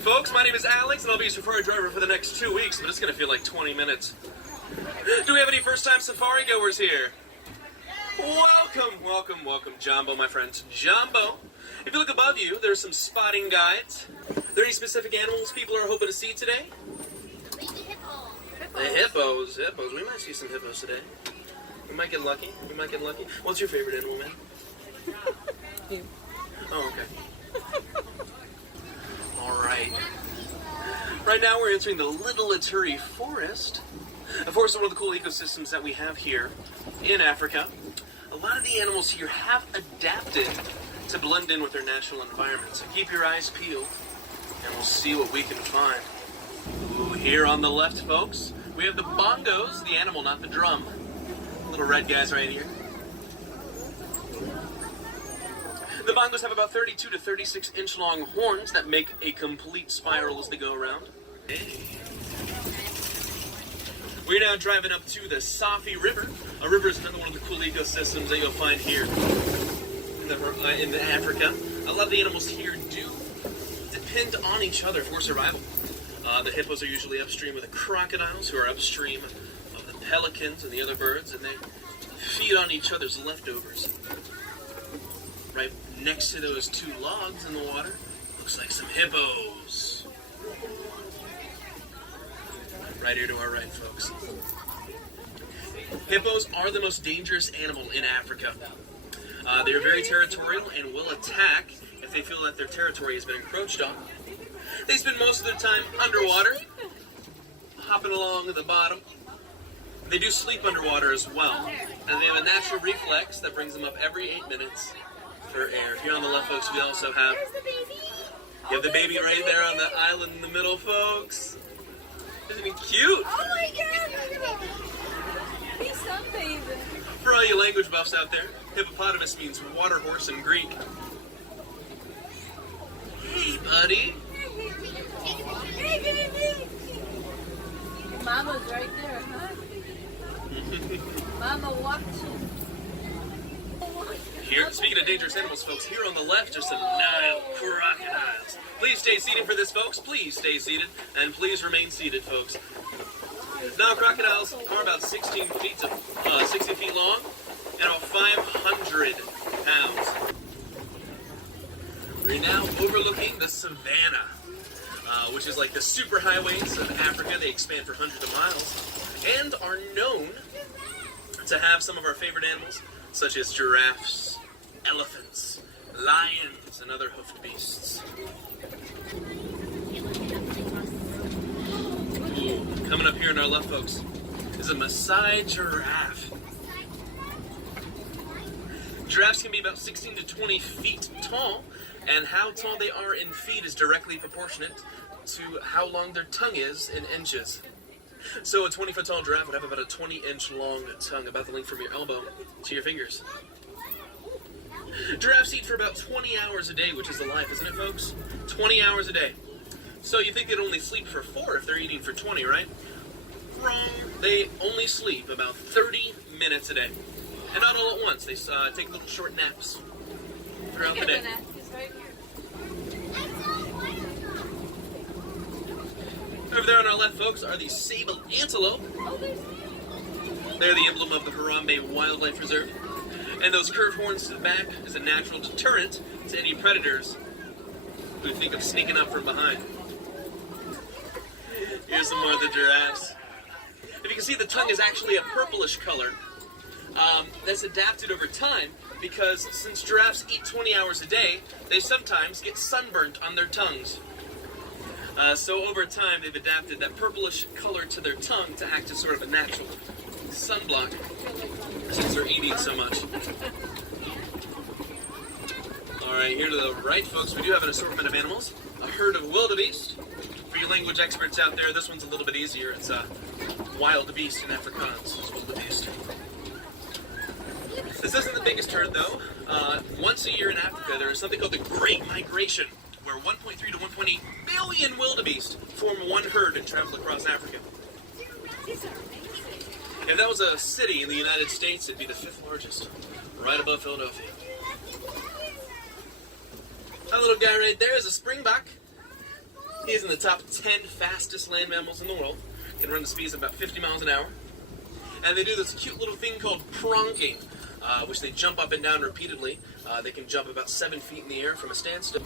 folks, my name is Alex, and I'll be your safari driver for the next 2 weeks, but it's going to feel like 20 minutes. Do we have any first-time safari goers here? Welcome, Jumbo, my friend. Jumbo. If you look above you, there's some spotting guides. Are there any specific animals people are hoping to see today? The hippos. We might see some hippos today. We might get lucky. What's your favorite animal, man? You. Oh, okay. Alright. Right now we're entering the Little Latouri Forest. The forest is one of the cool ecosystems that we have here in Africa. A lot of the animals here have adapted to blend in with their natural environment. So keep your eyes peeled, and we'll see what we can find. Ooh, here on the left, folks, we have the bongos, the animal, not the drum. Little red guys right here. The bongos have about 32 to 36 inch long horns that make a complete spiral as they go around. Hey. We're now driving up to the Safi River. A river is another one of the cool ecosystems that you'll find here in Africa. A lot of the animals here do depend on each other for survival. The hippos are usually upstream of the crocodiles, who are upstream of the pelicans and the other birds, and they feed on each other's leftovers. Right next to those two logs in the water, looks like some hippos. Right here to our right, folks. Hippos are the most dangerous animal in Africa. They are very territorial and will attack if they feel that their territory has been encroached on. They spend most of their time underwater, hopping along at the bottom. They do sleep underwater as well, and they have a natural reflex that brings them up every 8 minutes for air. Here on the left, folks, we also have... You have the baby right there on the island in the middle, folks. Isn't he cute? Oh my god! He's sunbathing. For all you language buffs out there, hippopotamus means water horse in Greek. Hey, buddy. Mama's right there, huh? Mama watching. Here, speaking of dangerous animals, folks, here on the left are some Nile Crocodiles. Please stay seated for this, folks. Please stay seated, and please remain seated, folks. Nile crocodiles are about 16 feet long and about 500 pounds. We're now overlooking the Savannah, which is like the superhighways of Africa. They expand for hundreds of miles and are known to have some of our favorite animals, such as giraffes, elephants, lions, and other hoofed beasts. Ooh, coming up here on our left, folks, is a Maasai giraffe. Giraffes can be about 16 to 20 feet tall, and how tall they are in feet is directly proportionate to how long their tongue is in inches. So a 20-foot tall giraffe would have about a 20-inch long tongue, about the length from your elbow to your fingers. Giraffes eat for about 20 hours a day, which is the life, isn't it, folks? 20 hours a day. So you think they'd only sleep for 4 if they're eating for 20, right? Wrong. They only sleep about 30 minutes a day. And not all at once. They take little short naps throughout the day. Over there on our left, folks, are the sable antelope. They're the emblem of the Harambe Wildlife Reserve. And those curved horns to the back is a natural deterrent to any predators who think of sneaking up from behind. Here's some more of the giraffes. If you can see, the tongue is actually a purplish color. That's adapted over time because since giraffes eat 20 hours a day, they sometimes get sunburnt on their tongues. So over time, they've adapted that purplish color to their tongue to act as sort of a natural sunblock since they're eating so much. Alright, here to the right, folks, we do have an assortment of animals. A herd of wildebeest. For you language experts out there, this one's a little bit easier. It's a wild beast in Afrikaans. It's wildebeest. This isn't the biggest herd, though. Once a year in Africa, there is something called the Great Migration, where 1.3 to 1.8 billion wildebeest form one herd and travel across Africa. If that was a city in the United States, it'd be the 5th largest, right above Philadelphia. That little guy right there is a springbok. He is in the top 10 fastest land mammals in the world. Can run to speeds of about 50 miles an hour. And they do this cute little thing called pronking, which they jump up and down repeatedly. They can jump about 7 feet in the air from a standstill.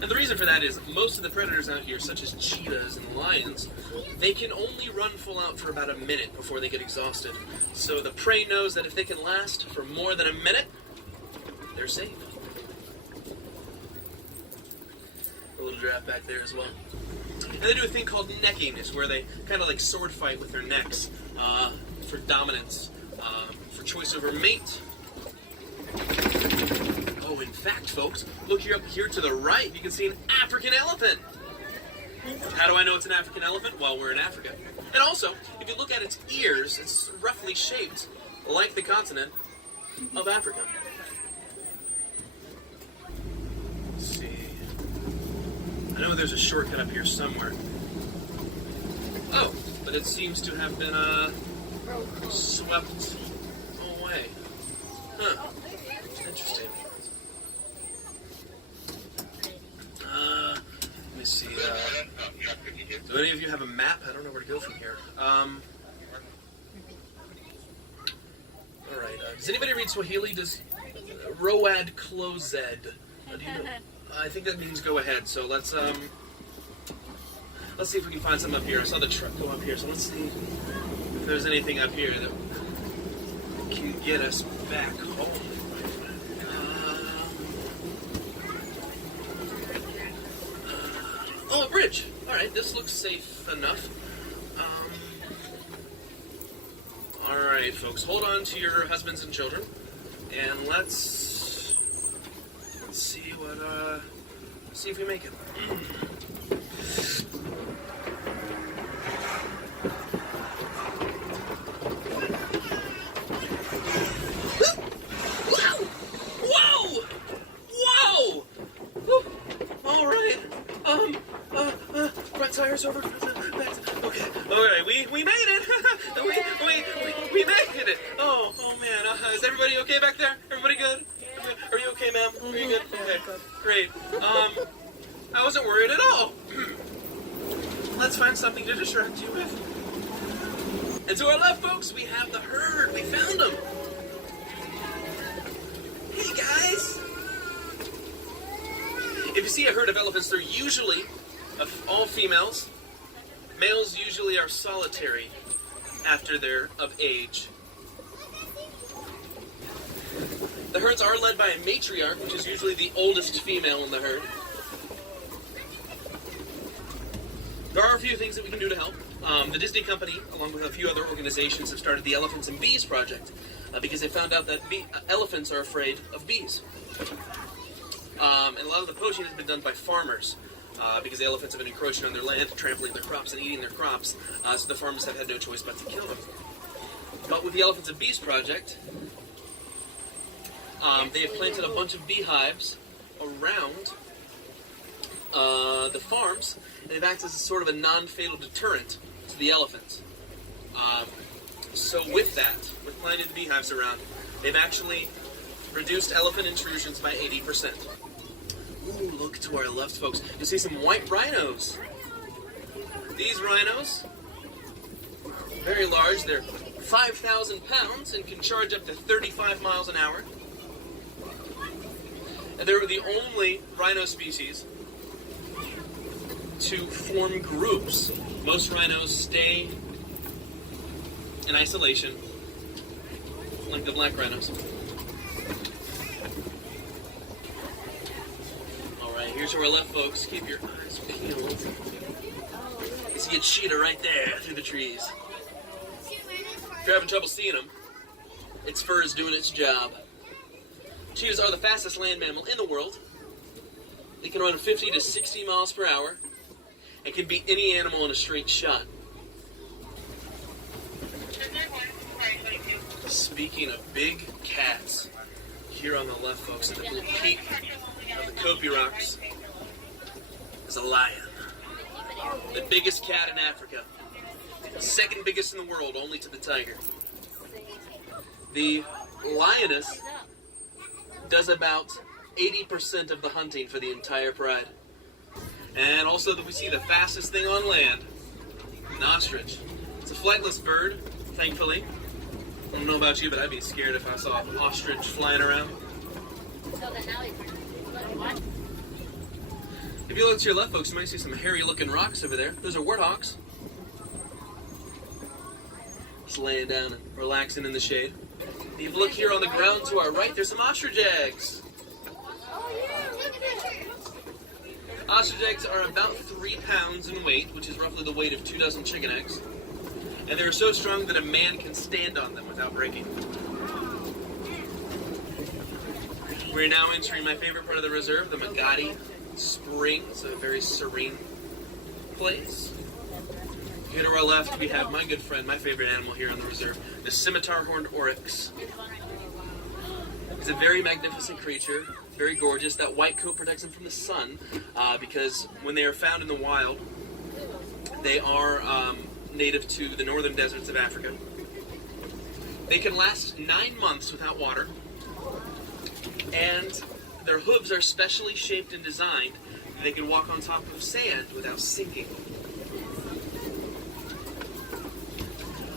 And the reason for that is most of the predators out here, such as cheetahs and lions, they can only run full out for about a minute before they get exhausted. So the prey knows that if they can last for more than a minute, they're safe. A little giraffe back there as well. And they do a thing called necking, is where they kind of like sword fight with their necks for dominance, for choice over mate. Oh, in fact, folks, look here up here to the right. You can see an African elephant. How do I know it's an African elephant? Well, we're in Africa. And also, if you look at its ears, it's roughly shaped like the continent of Africa. Let's see. I know there's a shortcut up here somewhere. Oh, but it seems to have been swept away. Huh. Interesting. Let me see. Do any of you have a map? I don't know where to go from here. Alright, does anybody read Swahili? Does Road Closed? Do you know? I think that means go ahead, so let's see if we can find something up here. I saw the truck go up here, so let's see if there's anything up here that can get us back home. Oh, a bridge. Alright, this looks safe enough. Alright, folks, hold on to your husbands and children, and let's see what, see if we make it. Whoa! Whoa! Whoa! Alright, front tires over, okay, alright, we made it! we made it! Oh man, is everybody okay back there? Everybody good? Are you okay, ma'am? Are you good? Okay, great. I wasn't worried at all. Let's find something to distract you with. And to our left, folks, we have the herd. We found them. Hey, guys. If you see a herd of elephants, they're usually all females. Males usually are solitary after they're of age. The herds are led by a matriarch, which is usually the oldest female in the herd. There are a few things that we can do to help. The Disney Company, along with a few other organizations, have started the Elephants and Bees Project because they found out that elephants are afraid of bees. And a lot of the poaching has been done by farmers because the elephants have been encroaching on their land, trampling their crops and eating their crops, so the farmers have had no choice but to kill them. But with the Elephants and Bees Project, they have planted a bunch of beehives around the farms, and they've acted as a sort of a non-fatal deterrent to the elephants. So with that, with planted beehives around, they've actually reduced elephant intrusions by 80%. Ooh, look to our left, folks. You'll see some white rhinos. These rhinos, very large. They're 5,000 pounds and can charge up to 35 miles an hour. And they're the only rhino species to form groups. Most rhinos stay in isolation, like the black rhinos. Alright, here's to our left, folks. Keep your eyes peeled. You see a cheetah right there through the trees. If you're having trouble seeing them, its fur is doing its job. Cheetahs are the fastest land mammal in the world. They can run 50 to 60 miles per hour and can beat any animal in a straight shot. Speaking of big cats, here on the left, folks, at the little peak of the Kopi Rocks, is a lion. The biggest cat in Africa. Second biggest in the world, only to the tiger. The lioness does about 80% of the hunting for the entire pride. And also that we see the fastest thing on land, an ostrich. It's a flightless bird, thankfully. I don't know about you, but I'd be scared if I saw an ostrich flying around. If you look to your left, folks, you might see some hairy-looking rocks over there. Those are warthogs. Just laying down and relaxing in the shade. If you look here on the ground to our right, there's some ostrich eggs. Ostrich eggs are about 3 pounds in weight, which is roughly the weight of 2 dozen chicken eggs. And they're so strong that a man can stand on them without breaking. We're now entering my favorite part of the reserve, the Magati Spring. It's a very serene place. Here to our left, we have my good friend, my favorite animal here on the reserve, the Scimitar horned Oryx. He's a very magnificent creature, very gorgeous. That white coat protects him from the sun because when they are found in the wild, they are native to the northern deserts of Africa. They can last 9 months without water, and their hooves are specially shaped and designed that they can walk on top of sand without sinking.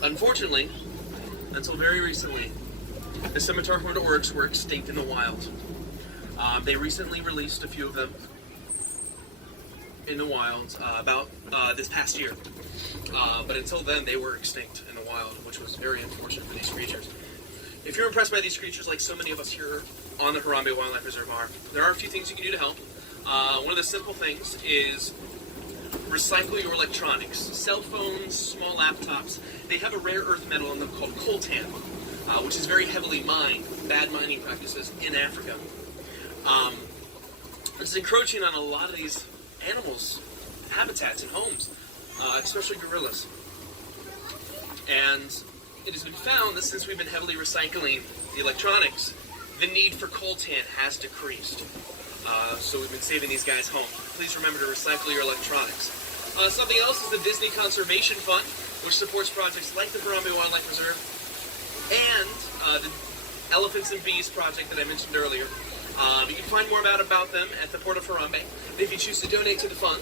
Unfortunately, until very recently, the Scimitar horned Oryx were extinct in the wild. They recently released a few of them in the wild about this past year. But until then, they were extinct in the wild, which was very unfortunate for these creatures. If you're impressed by these creatures, like so many of us here on the Harambe Wildlife Reserve are, there are a few things you can do to help. One of the simple things is recycle your electronics. Cell phones, small laptops, they have a rare earth metal in them called coltan, which is very heavily mined, bad mining practices in Africa. It's encroaching on a lot of these animals' habitats and homes, especially gorillas. And it has been found that since we've been heavily recycling the electronics, the need for coltan has decreased. So we've been saving these guys home. Please remember to recycle your electronics. Something else is the Disney Conservation Fund, which supports projects like the Harambe Wildlife Reserve and the Elephants and Bees project that I mentioned earlier. You can find more about them at the Port of Harambe. If you choose to donate to the fund,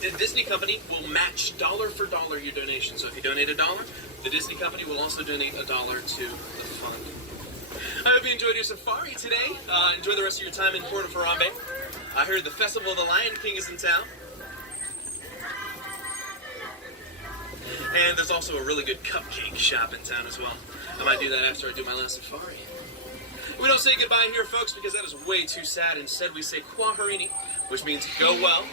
the Disney company will match dollar for dollar your donation. So if you donate $1, the Disney company will also donate $1 to the fund. I hope you enjoyed your safari today. Enjoy the rest of your time in Port of Harambe. I heard the Festival of the Lion King is in town. And there's also a really good cupcake shop in town as well. I might do that after I do my last safari. We don't say goodbye here, folks, because that is way too sad. Instead, we say Kwaherini, which means go well.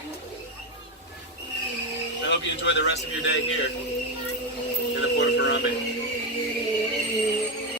I hope you enjoy the rest of your day here in the Port of Harambe.